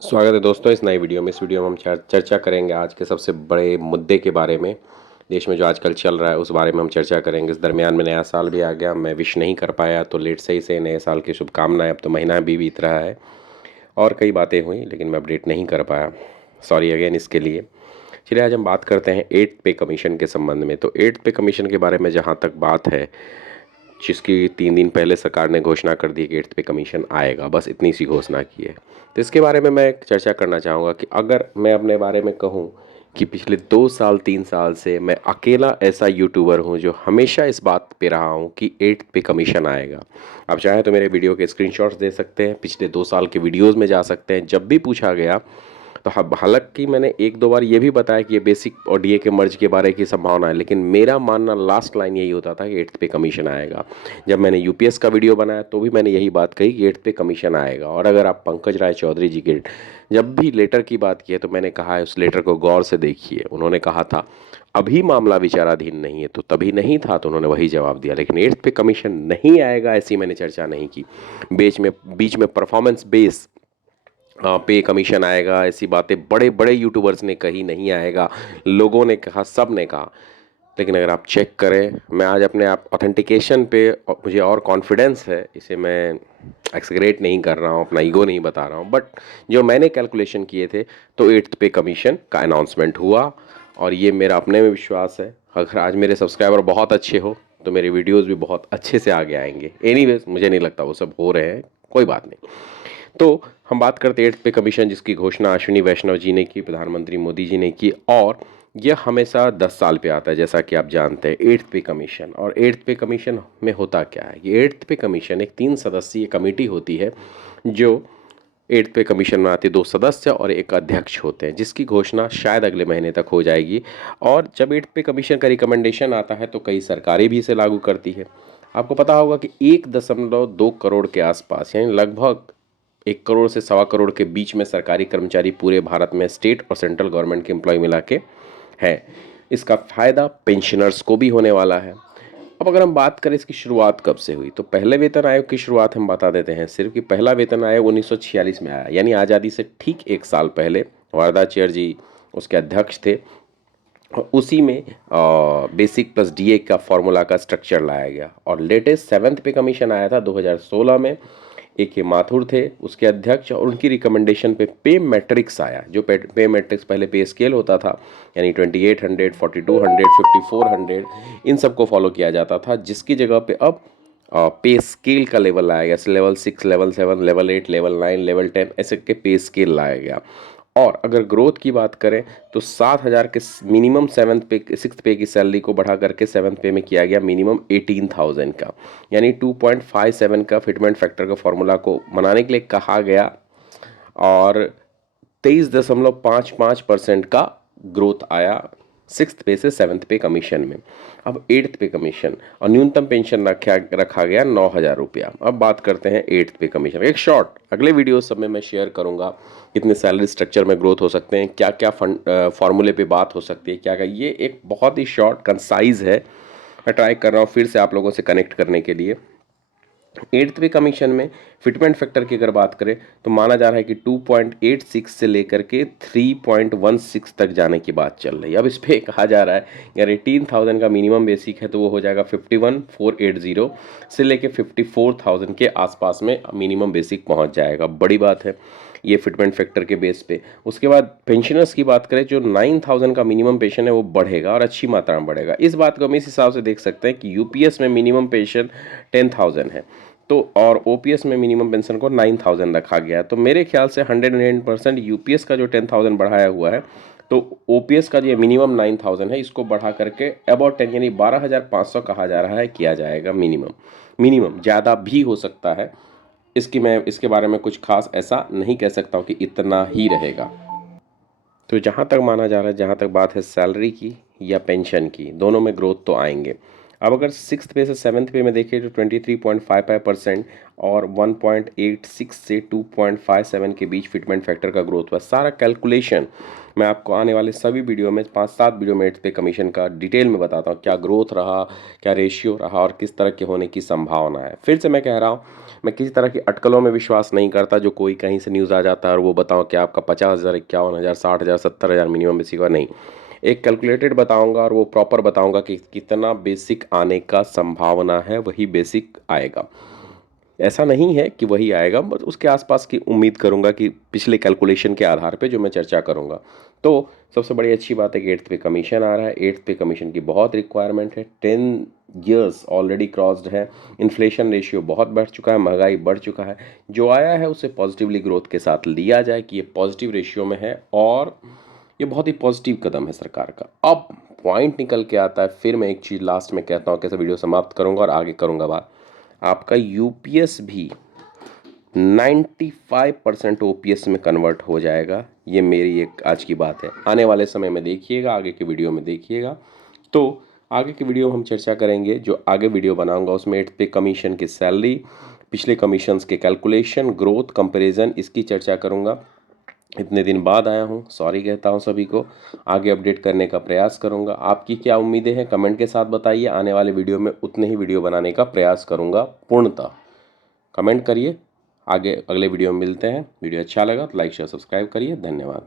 स्वागत है दोस्तों इस नई वीडियो में। इस वीडियो में हम चर्चा करेंगे आज के सबसे बड़े मुद्दे के बारे में। देश में जो आजकल चल रहा है उस बारे में हम चर्चा करेंगे। इस दरमियान में नया साल भी आ गया, मैं विश नहीं कर पाया तो लेट से नए साल की शुभकामनाएं। अब तो महीना भी बीत रहा है और कई बातें हुई लेकिन मैं अपडेट नहीं कर पाया, सॉरी अगेन इसके लिए। चलिए आज हम बात करते हैं 8th पे कमीशन के संबंध में। तो 8th पे कमीशन के बारे में जहाँ तक बात है, जिसकी 3 दिन पहले सरकार ने घोषणा कर दी कि 8th पे कमीशन आएगा, बस इतनी सी घोषणा की है। तो इसके बारे में मैं एक चर्चा करना चाहूँगा कि अगर मैं अपने बारे में कहूँ कि पिछले 2 साल 3 साल से मैं अकेला ऐसा यूट्यूबर हूँ जो हमेशा इस बात पे रहा हूँ कि 8th पे कमीशन आएगा। आप चाहें तो मेरे वीडियो के स्क्रीनशॉट्स दे सकते हैं, पिछले 2 साल के वीडियोज़ में जा सकते हैं। जब भी पूछा गया तो हालांकि मैंने 1-2 बार ये भी बताया कि ये बेसिक और डीए के मर्ज के बारे की संभावना है, लेकिन मेरा मानना लास्ट लाइन यही होता था कि 8th पे कमीशन आएगा। जब मैंने यूपीएस का वीडियो बनाया तो भी मैंने यही बात कही कि 8th पे कमीशन आएगा। और अगर आप पंकज राय चौधरी जी के जब भी लेटर की बात की है तो मैंने कहा है उस लेटर को गौर से देखिए। उन्होंने कहा था अभी मामला विचाराधीन नहीं है, तो तभी नहीं था तो उन्होंने वही जवाब दिया। लेकिन 8th पे कमीशन नहीं आएगा ऐसी मैंने चर्चा नहीं की। बीच में परफॉर्मेंस बेस पे कमीशन आएगा ऐसी बातें बड़े बड़े यूट्यूबर्स ने कही, नहीं आएगा। लोगों ने कहा, सब ने कहा। लेकिन अगर आप चेक करें, मैं आज अपने आप ऑथेंटिकेशन पे मुझे और कॉन्फिडेंस है, इसे मैं एक्सग्रेट नहीं कर रहा हूँ, अपना ईगो नहीं बता रहा हूँ, बट जो मैंने कैलकुलेशन किए थे तो 8th पे कमीशन का अनाउंसमेंट हुआ। और ये मेरा अपने में विश्वास है। अगर आज मेरे सब्सक्राइबर बहुत अच्छे हो तो मेरे वीडियोज़ भी बहुत अच्छे से आगे आएंगे। एनीवेज मुझे नहीं लगता वो सब हो रहे हैं, कोई बात नहीं। तो हम बात करते हैं 8th पे कमीशन, जिसकी घोषणा अश्विनी वैष्णव जी ने की, प्रधानमंत्री मोदी जी ने की। और यह हमेशा 10 साल पे आता है, जैसा कि आप जानते हैं 8th पे कमीशन। और 8th पे कमीशन में होता क्या है, ये 8th पे कमीशन एक 3 सदस्यीय कमेटी होती है जो 8th पे कमीशन में आती है। 2 सदस्य और एक अध्यक्ष होते हैं, जिसकी घोषणा शायद अगले महीने तक हो जाएगी। और जब 8th पे कमीशन का रिकमेंडेशन आता है तो कई सरकारें भी इसे लागू करती है। आपको पता होगा कि 1.2 करोड़ के आसपास, यानी लगभग 1 करोड़ से 1.25 करोड़ के बीच में सरकारी कर्मचारी पूरे भारत में स्टेट और सेंट्रल गवर्नमेंट के एम्प्लॉय मिला के है। इसका फायदा पेंशनर्स को भी होने वाला है। अब अगर हम बात करें इसकी शुरुआत कब से हुई, तो पहले वेतन आयोग की शुरुआत हम बता देते हैं सिर्फ कि पहला वेतन आयोग 1946 में आया, यानी आज़ादी से ठीक 1 साल पहले। वरदाचार्य जी उसके अध्यक्ष थे। और उसी में बेसिक प्लस डीए का फॉर्मूला का स्ट्रक्चर लाया गया। और लेटेस्ट 7th पे कमीशन आया था 2016 में। ए के माथुर थे उसके अध्यक्ष, और उनकी रिकमेंडेशन पे मैट्रिक्स आया। जो पे मैट्रिक्स पहले पे स्केल होता था, यानी 2800, 4200, 5400, इन सबको फॉलो किया जाता था, जिसकी जगह पे अब पे स्केल का लेवल लाया गया। जैसे level 6, level 7, level 8, level 9, level 10, ऐसे के पे स्केल लाया गया। और अगर ग्रोथ की बात करें तो 7,000 के मिनिमम 6th पे की सैलरी को बढ़ा करके 7th पे में किया गया मिनिमम 18,000 का, यानी 2.57 का फिटमेंट फैक्टर का फॉर्मूला को मनाने के लिए कहा गया। और 23.55% का ग्रोथ आया 6th पे से 7th पे कमीशन में। अब 8th पे कमीशन और न्यूनतम पेंशन रखा गया 9,000 रुपया। अब बात करते हैं 8th पे कमीशन। एक शॉर्ट अगले वीडियो सब में मैं शेयर करूंगा कितने सैलरी स्ट्रक्चर में ग्रोथ हो सकते हैं, क्या क्या फंड फॉर्मूले पे बात हो सकती है, क्या क्या। ये एक बहुत ही शॉर्ट कंसाइज है, मैं ट्राई कर रहा हूँ फिर से आप लोगों से कनेक्ट करने के लिए। 8th पे कमीशन में फिटमेंट फैक्टर की अगर बात करें तो माना जा रहा है कि 2.86 से लेकर के 3.16 तक जाने की बात चल रही है। अब इस पे कहा जा रहा है यार 18,000 का मिनिमम बेसिक है तो वो हो जाएगा 51,480 से लेके 54,000 के आसपास में मिनिमम बेसिक पहुंच जाएगा। बड़ी बात है ये फिटमेंट फैक्टर के बेस पे। उसके बाद पेंशनर्स की बात करें, जो 9,000 का मिनिमम पेंशन है वो बढ़ेगा और अच्छी मात्रा में बढ़ेगा। इस बात को हम इस हिसाब से देख सकते हैं कि यूपीएस में मिनिमम पेंशन 10,000 है, तो और ओपीएस में मिनिमम पेंशन को 9,000 रखा गया है। तो मेरे ख्याल से 110% यूपीएस का जो 10,000 बढ़ाया हुआ है, तो ओपीएस का जो मिनिमम 9,000 है इसको बढ़ा करके अबाउट 10 यानी 12,500 कहा जा रहा है किया जाएगा मिनिमम ज़्यादा भी हो सकता है। मैं इसके बारे में कुछ खास ऐसा नहीं कह सकता हूँ कि इतना ही रहेगा। तो जहाँ तक माना जा रहा है, जहाँ तक बात है सैलरी की या पेंशन की, दोनों में ग्रोथ तो आएंगे। अब अगर 6th पे से 7th पे में देखिए तो 23.55% और 1.86 से 2.57 के बीच फिटमेंट फैक्टर का ग्रोथ हुआ। सारा कैलकुलेशन मैं आपको आने वाले सभी वीडियो में 5-7 वीडियो में पे कमीशन का डिटेल में बताता हूँ, क्या ग्रोथ रहा, क्या रेशियो रहा और किस तरह के होने की संभावना है। फिर से मैं कह रहा हूँ, मैं किसी तरह की अटकलों में विश्वास नहीं करता जो कोई कहीं से न्यूज़ आ जाता है और वो बताओ कि आपका 50,000, 51,000, 60,000, 70,000 मिनिमम बेसिक नहीं। एक कैलकुलेटेड बताऊंगा और वो प्रॉपर बताऊंगा कि कितना बेसिक आने का संभावना है, वही बेसिक आएगा। ऐसा नहीं है कि वही आएगा, बस उसके आसपास की उम्मीद करूंगा कि पिछले कैलकुलेशन के आधार पे जो मैं चर्चा करूंगा। तो सबसे बड़ी अच्छी बात है कि 8th पे कमीशन आ रहा है। 8th पे कमीशन की बहुत रिक्वायरमेंट है। 10 ईयर्स ऑलरेडी क्रॉस्ड है। इन्फ्लेशन रेशियो बहुत बढ़ चुका है, महंगाई बढ़ चुका है। जो आया है उसे पॉजिटिवली ग्रोथ के साथ लिया जाए कि ये पॉजिटिव रेशियो में है और ये बहुत ही पॉजिटिव कदम है सरकार का। अब पॉइंट निकल के आता है, फिर मैं एक चीज़ लास्ट में कहता हूँ, कैसे वीडियो समाप्त करूँगा और आगे करूँगा बात। आपका यूपीएस भी 95% ओपीएस में कन्वर्ट हो जाएगा। ये मेरी एक आज की बात है। आने वाले समय में देखिएगा, आगे के वीडियो में देखिएगा। तो आगे की वीडियो हम चर्चा करेंगे, जो आगे वीडियो बनाऊंगा उसमें 8th पे कमीशन की सैलरी, पिछले कमीशंस के कैलकुलेशन, ग्रोथ कंपैरिजन, इसकी चर्चा करूंगा। इतने दिन बाद आया हूँ, सॉरी कहता हूँ सभी को। आगे अपडेट करने का प्रयास करूँगा। आपकी क्या उम्मीदें हैं कमेंट के साथ बताइए। आने वाले वीडियो में उतने ही वीडियो बनाने का प्रयास करूँगा पूर्णतः। कमेंट करिए। आगे अगले वीडियो में मिलते हैं। वीडियो अच्छा लगा तो लाइक शेयर सब्सक्राइब करिए। धन्यवाद।